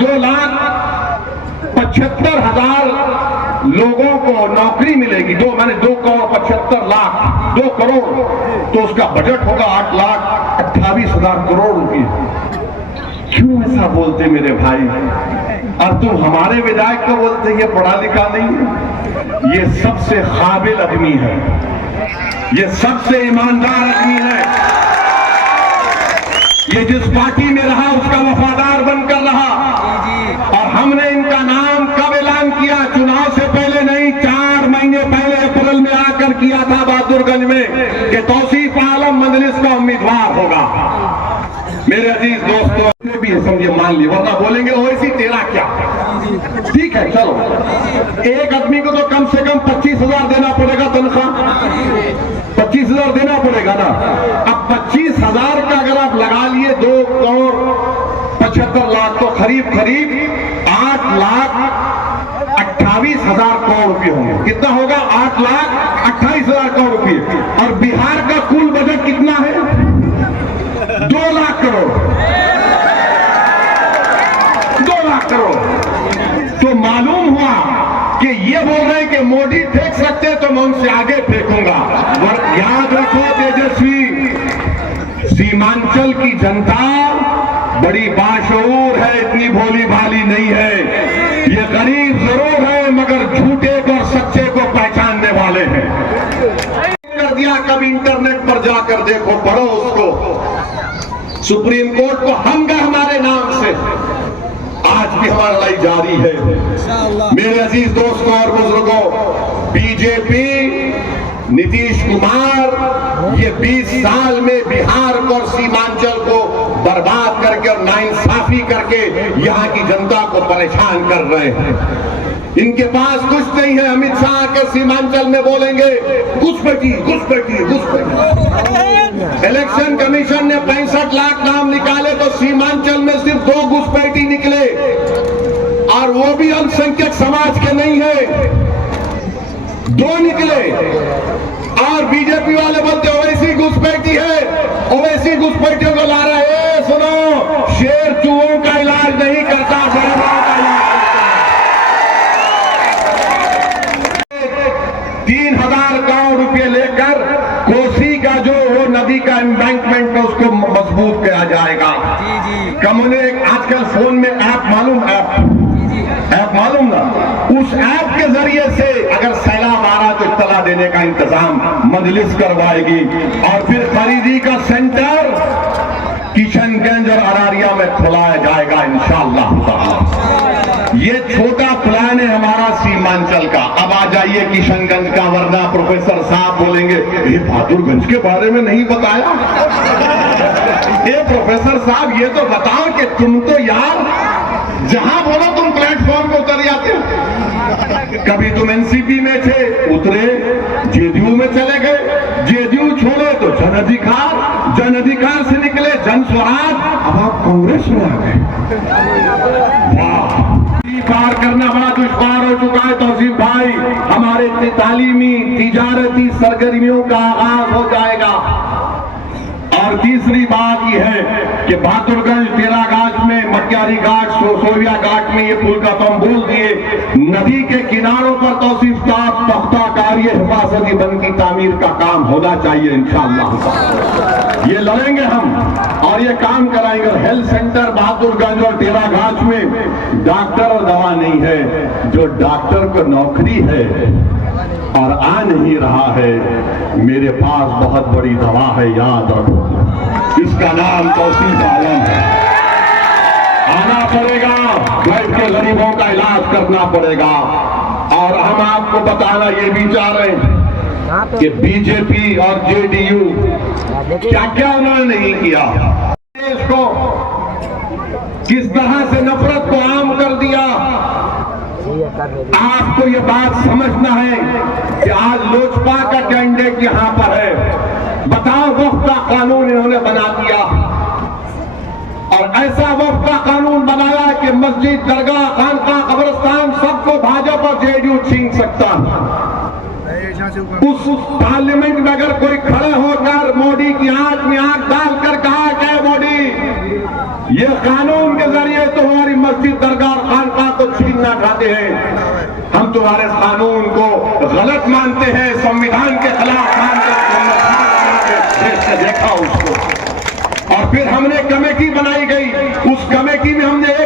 2,75,000 लोगों को नौकरी मिलेगी, 2,75,00,000, 2 करोड़, तो उसका बजट होगा 8,28,000 करोड़ रुपए। क्यों ऐसा बोलते मेरे भाई? और तुम हमारे विधायक को बोलते ये पढ़ा लिखा नहीं है। ये सबसे काबिल आदमी है, ये सबसे ईमानदार आदमी है। ये जिस पार्टी में रहा उसका वफादार बनकर रहा। और हमने इनका नाम कब ऐलान किया? चुनाव से पहले नहीं, 4 महीने पहले अप्रैल में आकर किया था बहादुरगंज में कि तौसीफ आलम मजलिस का उम्मीदवार होगा। मेरे अजीज दोस्तों भी समझे, मान लिया, वरना बोलेंगे ओवैसी तेरा क्या। ठीक है, चलो, एक आदमी को तो कम से कम 25,000 देना पड़ेगा तनख्वाह, 25,000 देना पड़ेगा ना। अब 25,000 का अगर आप लगा लिए 2,75,00,000 तो करीब 8,28,000 करोड़ रुपए होंगे। कितना होगा? 8,28,000 करोड़ रुपए। और बिहार का कुल बजट कितना है? 2 लाख करोड़, 2 लाख करोड़। तो मालूम हुआ कि ये बोल रहे हैं कि मोदी फेंक सकते तो मैं उनसे आगे फेंकूंगा। याद रखो तेजस्वी, सीमांचल की जनता बड़ी बाशऊर है, इतनी भोली भाली नहीं है। ये गरीब जरूर है मगर झूठे को और सच्चे को पहचानने वाले हैं। कर दिया, कभी इंटरनेट पर जाकर देखो, पढ़ो उसको। सुप्रीम कोर्ट को हम गए हमारे नाम से, आज भी हमारी लड़ाई जारी है। मेरे अजीज दोस्तों और बुजुर्गों, बीजेपी, नीतीश कुमार ये 20 साल में बिहार को और सीमांचल को बर्बाद करके और नाइंसाफी करके यहाँ की जनता को परेशान कर रहे हैं। इनके पास कुछ नहीं है। अमित शाह के सीमांचल में बोलेंगे घुसपैठी, घुसपैठी, घुसपैठी। इलेक्शन कमीशन ने 65 लाख नाम निकाले तो सीमांचल में सिर्फ 2 घुसपैठी निकले, और वो भी अल्पसंख्यक समाज के नहीं है, 2 निकले। और बीजेपी वाले बोलते ओवैसी घुसपैठी है, ओवैसी घुसपैठियों को ला रहे हैं। सुनो, शेर चूहों का इलाज नहीं करता, गरीबों का इलाज करता। 3,000 करोड़ रुपए लेकर कोसी का जो वो नदी का एम्बैंकमेंट है उसको मजबूत किया जाएगा। कम्युनिक आजकल फोन में ऐप मालूम ना, उस ऐप के जरिए से अगर सैलाब आ रहा तो इत्तला देने का इंतजाम मजलिस करवाएगी। और फिर खरीदी का सेंटर किशनगंज और अरारिया में खुलाया जाएगा इंशाअल्लाह। ये छोटा प्लान है हमारा सीमांचल का। अब आ जाइए किशनगंज का, वरना प्रोफेसर साहब बोलेंगे ये बहादुरगंज के बारे में नहीं बताया। ये प्रोफेसर साहब ये तो बताओ कि तुम तो यार जहां बोलो तुम प्लेटफॉर्म पे उतर जाते हो। कभी तुम एनसीपी में थे, उतरे, जेडीयू में चले गए, जेडीयू छोड़े तो जन अधिकार से निकले जन स्वराज, अब आप कांग्रेस में आ गए। वाह, पार करना बड़ा दुश्वार हो चुका है तौसीफ भाई। हमारे तालीमी तिजारती सरगर्मियों का आगाज हो जाएगा। और तीसरी बात यह है कि बहादुरगंज, तेराघाट में, मक्यारी घाट, सोया घाट में ये पुल का तुम बोल दिए। नदी के किनारों पर तौसीफ साहब पुख्ता कार्य हिफाजती बंद की तामीर का काम होना चाहिए इंशाअल्लाह। ये लड़ेंगे हम और ये काम कराएंगे। हेल्थ सेंटर बहादुरगंज और तेराघाट में डॉक्टर और दवा नहीं है, जो डॉक्टर को नौकरी है और आ नहीं रहा है, मेरे पास बहुत बड़ी दवा है, याद रखो, इसका नाम तौसीफ आलम है। आना पड़ेगा, बैठ के गरीबों का इलाज करना पड़ेगा। और हम आपको बताना ये भी चाह रहे हैं कि बीजेपी और जेडीयू क्या क्या उन्होंने नहीं किया, इसको किस तरह से नफरत को आम कर दिया। आपको ये बात समझना है कि आज लोजपा का कैंडिडेट यहां पर है। बताओ, वक्फ का कानून इन्होंने बना दिया, और ऐसा वक्फ का कानून बनाया कि मस्जिद, दरगाह, खानका, कब्रिस्तान सबको भाजपा और जेडीयू छीन सकता। उस पार्लियामेंट में अगर कोई खड़े होकर मोदी की आंख में आंख डालकर कहा कि मोदी ये कानून के जरिए तो हमारी मस्जिद दरगाह और खानकाह को छीनना चाहते हैं। हम तुम्हारे कानून को गलत मानते हैं, संविधान के खिलाफ मानते हैं। देखा उसको, और फिर हमने कमेटी बनाई गई, उस कमेटी में हमने